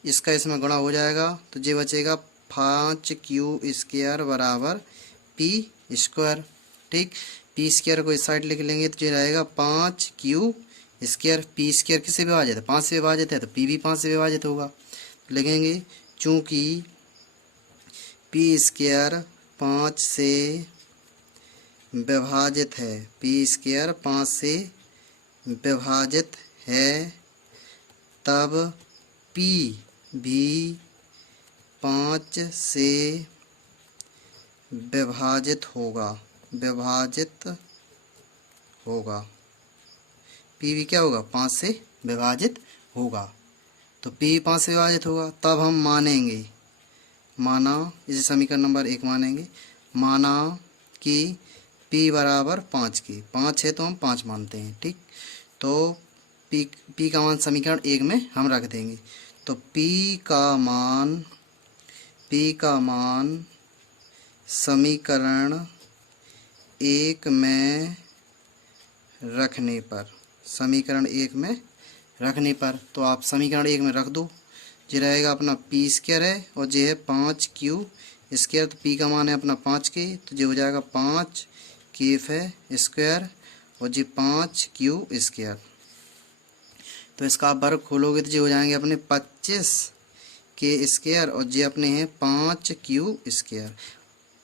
इसका इसमें गुणा हो जाएगा तो ये बचेगा 5q² बराबर p²। ठीक, p² को इस साइड लिख लेंगे तो ये रहेगा 5q²। p² किससे विभाजित है? 5 से विभाजित है, तो p भी 5 से विभाजित होगा। लिखेंगे चूंकि p² 5 से विभाजित है, p² 5 से विभाजित है, तब p भी 5 से विभाजित होगा। p भी क्या होगा? 5 से विभाजित होगा। तो p 5 से विभाजित होगा, तब हम माना इसे समीकरण नंबर 1 मानेंगे। माना कि p बराबर 5 की 5 है तो हम 5 मानते हैं। ठीक, तो पी का मान समीकरण 1 में हम रख देंगे। तो पी का मान समीकरण 1 में रखने पर, समीकरण 1 में रखने पर, तो आप समीकरण 1 में रख दो। ये रहेगा अपना पी स्क्वायर है और ये है 5q स्क्वायर। तो पी का मान है अपना 5k, तो ये हो जाएगा 5k है स्क्वायर और ये 5q स्क्वायर। तो इसका आप वर्ग खोलोगे तो ये हो जाएंगे अपने 25k स्क्वायर और ये अपने हैं 5q स्क्वायर।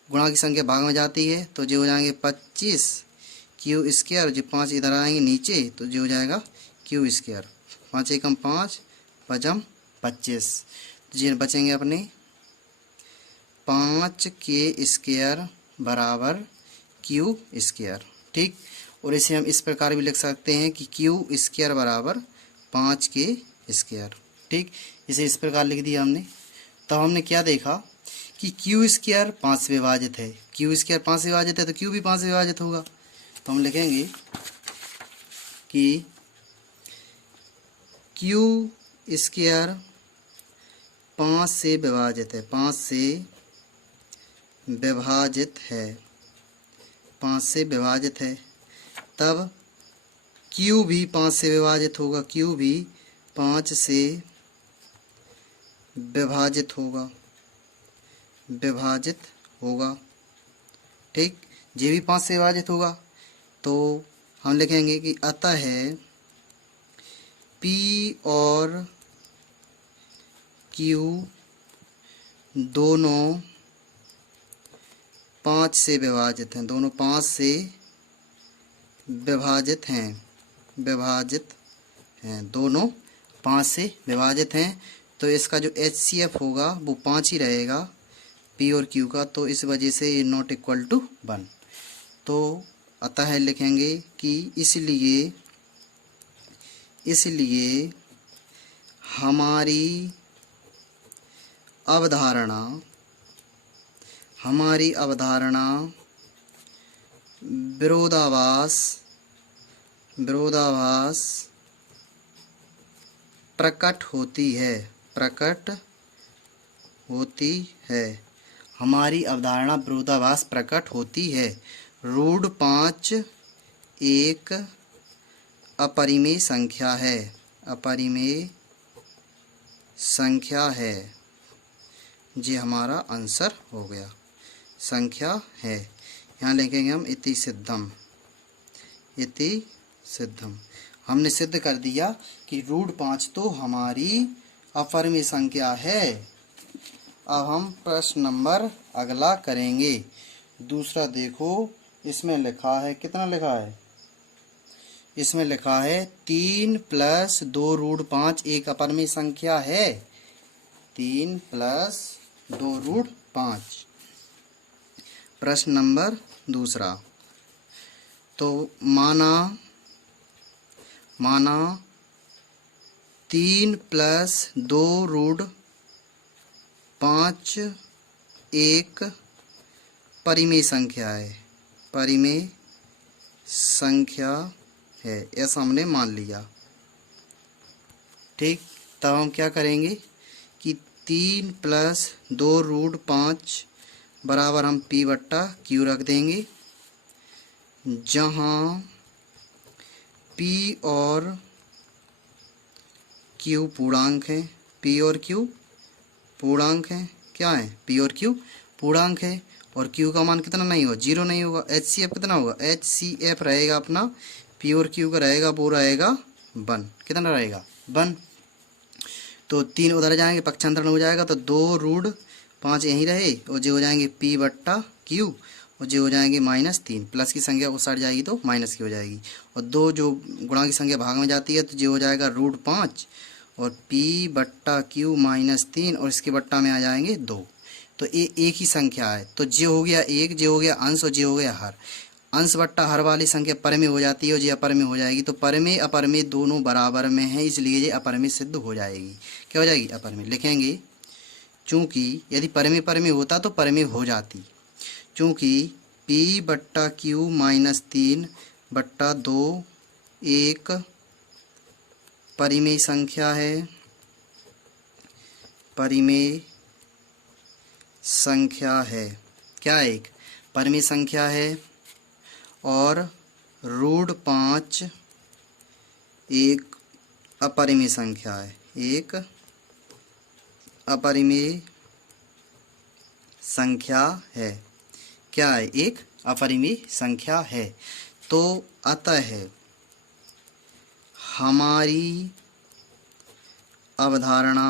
गुणा की संख्या भाग में जाती है तो ये हो जाएंगे 25q स्क्वायर और ये 5 इधर आएंगे नीचे, तो ये हो जाएगा q स्क्वायर। 5 एकम 5 पचम 25, ये बचेंगे अपने 5k स्क्वायर बराबर q स्क्वायर। ठीक, और इसे हम इस प्रकार भी लिख सकते हैं कि q स्क्वायर बराबर 5k स्क्वायर। ठीक, इसे इस प्रकार लिख दिया हमने। तब हमने क्या देखा कि q स्क्वायर 5 से विभाजित है, q स्क्वायर 5 से विभाजित है तो q भी 5 से विभाजित होगा। तो हम लिखेंगे कि q स्क्वायर 5 से विभाजित है, 5 से विभाजित है, 5 से विभाजित है। तब q भी 5 से विभाजित होगा, q भी 5 से विभाजित होगा, विभाजित होगा। ठीक, ये भी 5 से विभाजित होगा। तो हम लिखेंगे कि अतः p और q दोनों 5 से विभाजित हैं, दोनों 5 से विभाजित हैं, विभाजित हैं, दोनों 5 से विभाजित हैं। तो इसका जो HCF होगा वो 5 ही रहेगा P और Q का, तो इस वजह से ये नॉट इक्वल टू 1। तो अतः लिखेंगे कि इसलिए हमारी अवधारणा विरोधाभास प्रकट होती है, हमारी अवधारणा विरोधाभास प्रकट होती है। रूट 5 एक अपरिमेय संख्या है, अपरिमेय संख्या है। ये हमारा आंसर हो गया, संख्या है। यहाँ लिखेंगे हम इति सिद्धम, इति सिद्धम। हमने सिद्ध कर दिया कि रूट 5 तो हमारी अपरिमेय संख्या है। अब हम प्रश्न नंबर अगला करेंगे। दूसरा देखो, इसमें लिखा है, कितना लिखा है? इसमें लिखा है 3 + 2 रूट 5 एक अपरिमेय संख्या है। 3 + 2 रूट 5। प्रश्न नंबर दूसरा, तो माना 3 + 2 रूट 5 एक परिमेय संख्या है, परिमेय संख्या है, ऐसा हमने मान लिया। ठीक, तब हम क्या करेंगे कि 3 + 2 रूट 5 बराबर हम P/Q रख देंगे, जहाँ P और Q पूर्णांक हैं, P और Q पूर्णांक हैं। क्या है? P और Q पूर्णांक है। और Q का मान कितना नहीं होगा? 0 नहीं होगा। HCF कितना होगा? HCF रहेगा अपना P और Q का रहेगा, वो रहेगा 1। कितना रहेगा? 1। तो 3 उधर जाएंगे, पक्षांतरण हो जाएगा, तो 2 रूट 5 यहीं रहे और जो हो जाएंगे P/Q और जो हो जाएंगे -3। प्लस की संख्या उस साइड जाएगी तो माइनस की हो जाएगी, और 2 जो गुणा की संख्या भाग में जाती है तो जो हो जाएगा रूट 5 और P/Q -3 और इसके बट्टा में आ जाएंगे 2। तो ये एक ही संख्या है, तो जे हो गया 1, जे हो गया अंश और जे हो गया हर। अंश बट्टा हर वाली संख्या परमेय हो जाती है और ये अपरमेय हो जाएगी। तो परमेय अपरमेय दोनों बराबर में है, इसलिए ये अपरमेय सिद्ध हो जाएगी। क्या हो जाएगी? अपरमेय। लिखेंगे चूँकि यदि परमेय परमेय होता तो परमेय हो जाती। चूँकि P/Q -3/2 एक परिमेय संख्या है, परिमेय संख्या है। क्या है? एक परिमेय संख्या है और √5 एक अपरिमेय संख्या है, एक अपरिमेय संख्या है। क्या है? एक अपरिमेय संख्या है। तो अतः हमारी अवधारणा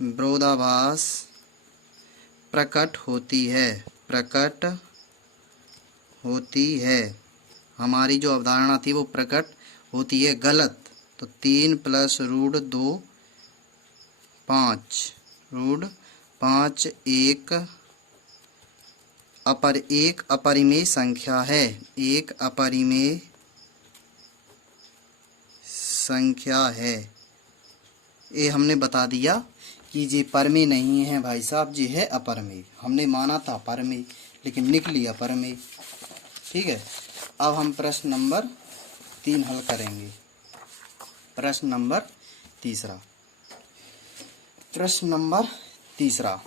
विरोधाभास प्रकट होती है। हमारी जो अवधारणा थी वो प्रकट होती है। गलत। तो 3 + √2 5, √5 एक अपरिमेय संख्या है, एक अपरिमेय संख्या है। ये हमने बता दिया कि ये परमेय नहीं है भाई साहब, जी है अपरमेय। हमने माना था परमेय लेकिन निकली अपरमेय। ठीक है। अब हम प्रश्न नंबर 3 हल करेंगे। प्रश्न नंबर तीसरा।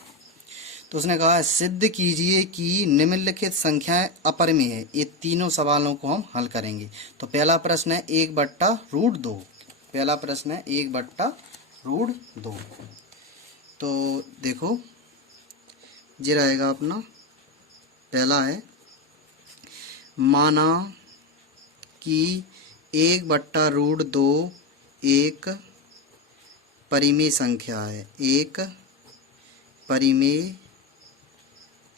तो उसने कहा है सिद्ध कीजिए कि निम्नलिखित संख्याएं अपरिमेय है। ये तीनों सवालों को हम हल करेंगे। तो पहला प्रश्न है 1/√2। पहला प्रश्न है 1/√2। तो देखो ये रहेगा अपना। पहला है माना कि 1/√2 एक परिमेय संख्या है, एक परिमेय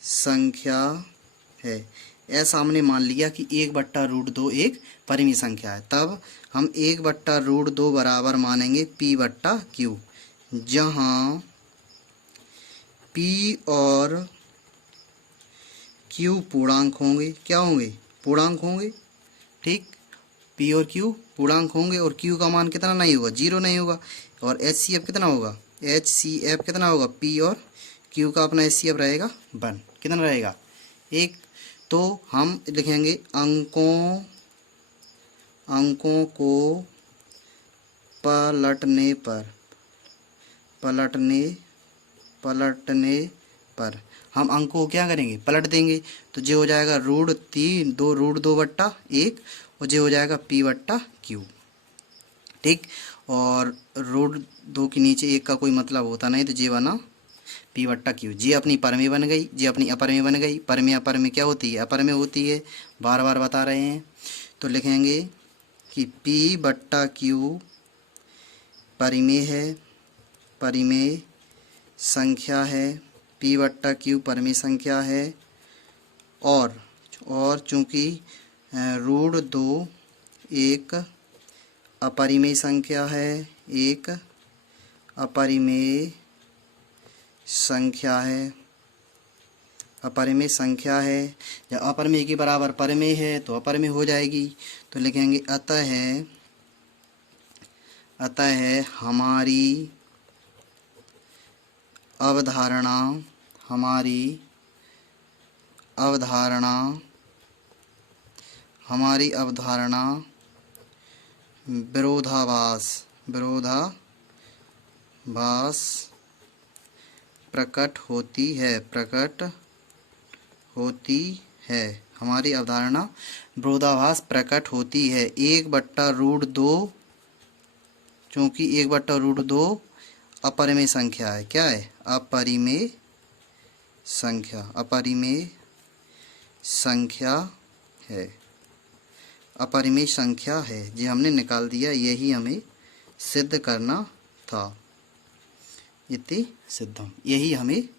संख्या है। ऐसा हमने मान लिया कि 1/√2 एक परिमेय संख्या है। तब हम 1/√2 बराबर मानेंगे P/Q, जहाँ P और Q पूर्णांक होंगे। क्या होंगे? पूर्णांक होंगे। ठीक। P और Q पूर्णांक होंगे और Q का मान कितना नहीं होगा? 0 नहीं होगा। और HCF कितना होगा? HCF कितना होगा? P और Q का अपना HCF रहेगा 1। कितना रहेगा? 1। तो हम लिखेंगे अंकों को पलटने पर हम अंकों को क्या करेंगे? पलट देंगे। तो जो हो जाएगा √3 √2/1 और जो हो जाएगा P/Q। ठीक। और √2 के नीचे 1 का कोई मतलब होता नहीं, तो जे बना P/Q। जी अपनी परमेय बन गई, जी अपनी अपरमेय बन गई। परमेय अपरमेय क्या होती है? अपरमेय होती है। बार बार बता रहे हैं। तो लिखेंगे कि P/Q परिमेय है, परिमेय संख्या है। P/Q परिमेय संख्या है और चूंकि √2 एक अपरिमेय संख्या है, एक अपरिमेय संख्या है, अपरिमेय संख्या है। जब अपरिमेय के बराबर परिमेय है तो अपरिमेय हो जाएगी। तो लिखेंगे अतः हमारी अवधारणा विरोधाभास प्रकट होती है। हमारी अवधारणा विरोधाभास प्रकट होती है। 1/√2, चूंकि 1/√2 अपरिमेय संख्या है। क्या है? अपरिमेय संख्या है, अपरिमेय संख्या है। ये हमने निकाल दिया। यही हमें सिद्ध करना था। इति सिद्धम, यही हमें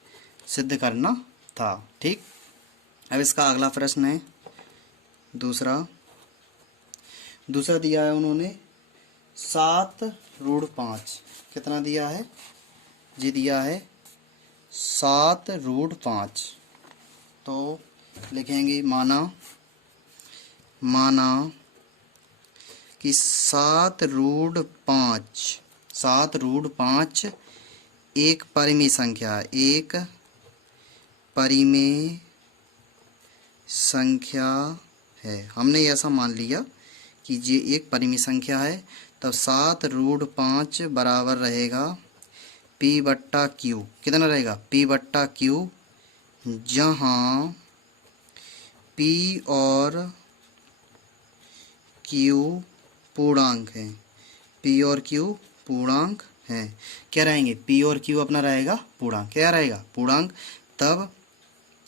सिद्ध करना था। ठीक। अब इसका अगला प्रश्न है दूसरा दिया है उन्होंने 7√5। कितना दिया है? जी दिया है 7√5। तो लिखेंगे माना कि 7√5 एक परिमेय संख्या, एक परिमेय संख्या है। हमने ऐसा मान लिया कि ये एक परिमेय संख्या है, तब 7√5 बराबर रहेगा P बट्टा Q। कितना रहेगा? P बट्टा Q, जहाँ P और Q पूर्णांक हैं। P और Q पूर्णांक हैं। क्या रहेंगे? P और Q अपना रहेगा पूर्णांक। क्या रहेगा? पूर्णांक। तब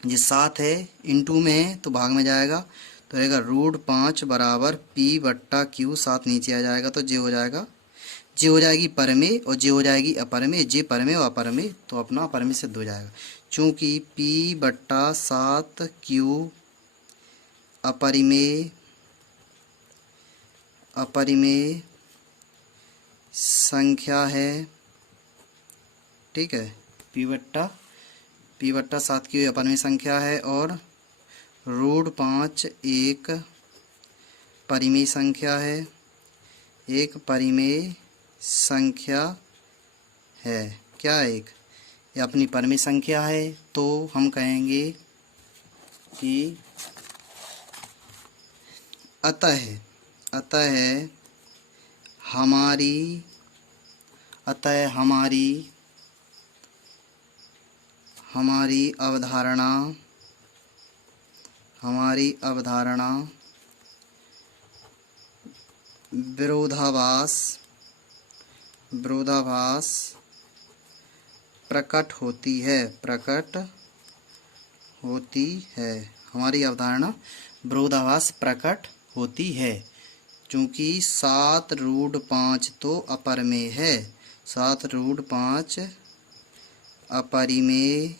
ये 7 है, इंटू में है तो भाग में जाएगा, तो रहेगा √5 बराबर P बट्टा Q। 7 नीचे आ जाएगा तो जे हो जाएगा, जे हो जाएगी परमेय और जे हो जाएगी अपरमेय। जे परमेय और अपरमेय तो अपना अपरमेय सिद्ध हो जाएगा। चूँकि P बट्टा 7Q अपरिमेय संख्या है। ठीक है, P बट्टा 7Q अपरिमेय संख्या है और √5 एक परिमेय संख्या है। एक परिमेय संख्या है। क्या है? एक ये अपनी परिमेय संख्या है, तो हम कहेंगे कि अतः हमारी अवधारणा विरोधाभास प्रकट होती है। हमारी अवधारणा विरोधाभास प्रकट होती है, क्योंकि 7√5 तो अपरिमेय है। 7√5 अपरिमेय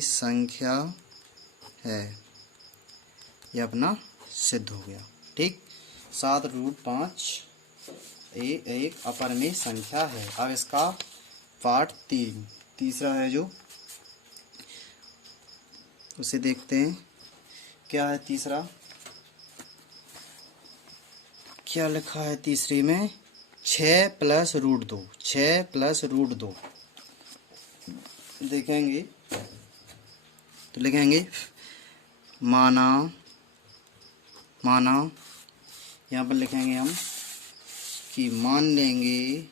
संख्या है। ये अपना सिद्ध हो गया। ठीक, 7√5 एक अपरिमेय संख्या है। अब इसका पार्ट तीसरा है जो, उसे देखते हैं। क्या है तीसरा? क्या लिखा है तीसरी में? 6 + √2। 6 + √2 देखेंगे तो लिखेंगे माना यहाँ पर लिखेंगे हम कि मान लेंगे,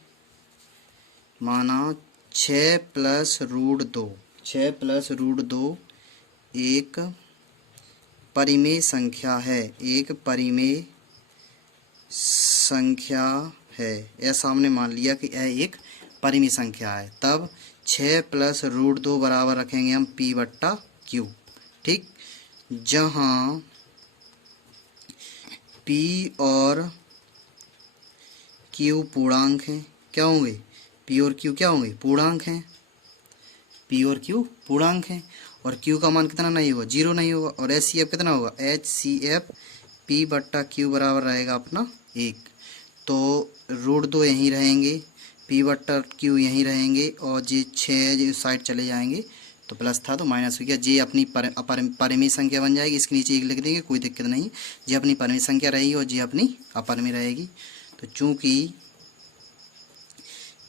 माना 6 + √2 एक परिमेय संख्या है। एक परिमेय संख्या है, ऐसा हमने मान लिया कि यह एक परिमेय संख्या है। तब 6 + √2 बराबर रखेंगे हम P बट्टा Q। ठीक, जहाँ P और Q पूर्णांक हैं। क्या होंगे? P और Q क्या होंगे? पूर्णांक हैं। P और Q पूर्णांक हैं और Q का मान कितना नहीं होगा? 0 नहीं होगा। और HCF कितना होगा? HCF P बट्टा Q बराबर रहेगा अपना 1। तो √2 यहीं रहेंगे, P बट्टा Q यहीं रहेंगे और जे 6 जो साइड चले जाएंगे तो प्लस था तो माइनस हो गया। जे अपनी परिमेय संख्या बन जाएगी। इसके नीचे एक लिख देंगे, कोई दिक्कत नहीं। जे अपनी परिमेय संख्या रहेगी और जे अपनी अपरिमेय रहेगी। तो चूँकि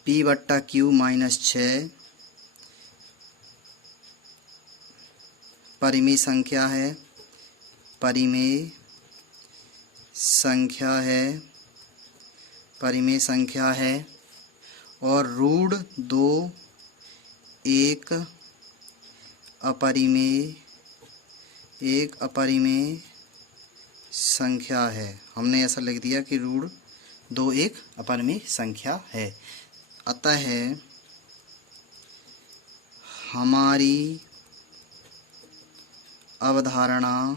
P बट्टा Q -6 परिमेय संख्या है और √2 एक अपरिमेय संख्या है। हमने ऐसा लिख दिया कि √2 एक अपरिमेय संख्या है। अतः हमारी अवधारणा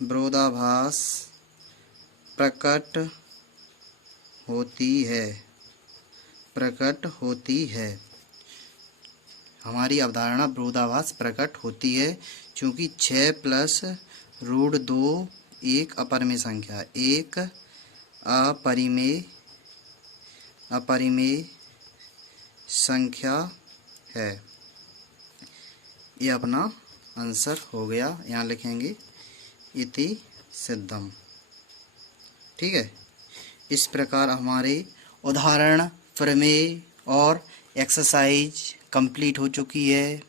विरोधाभास प्रकट होती है। हमारी अवधारणा विरोधाभास प्रकट होती है, क्योंकि 6 + √2 एक अपरिमेय संख्या, एक अपरिमेय संख्या है। ये अपना आंसर हो गया। यहाँ लिखेंगे इति सिद्धम। ठीक है, इस प्रकार हमारे उदाहरण, प्रमेय और एक्सरसाइज कंप्लीट हो चुकी है।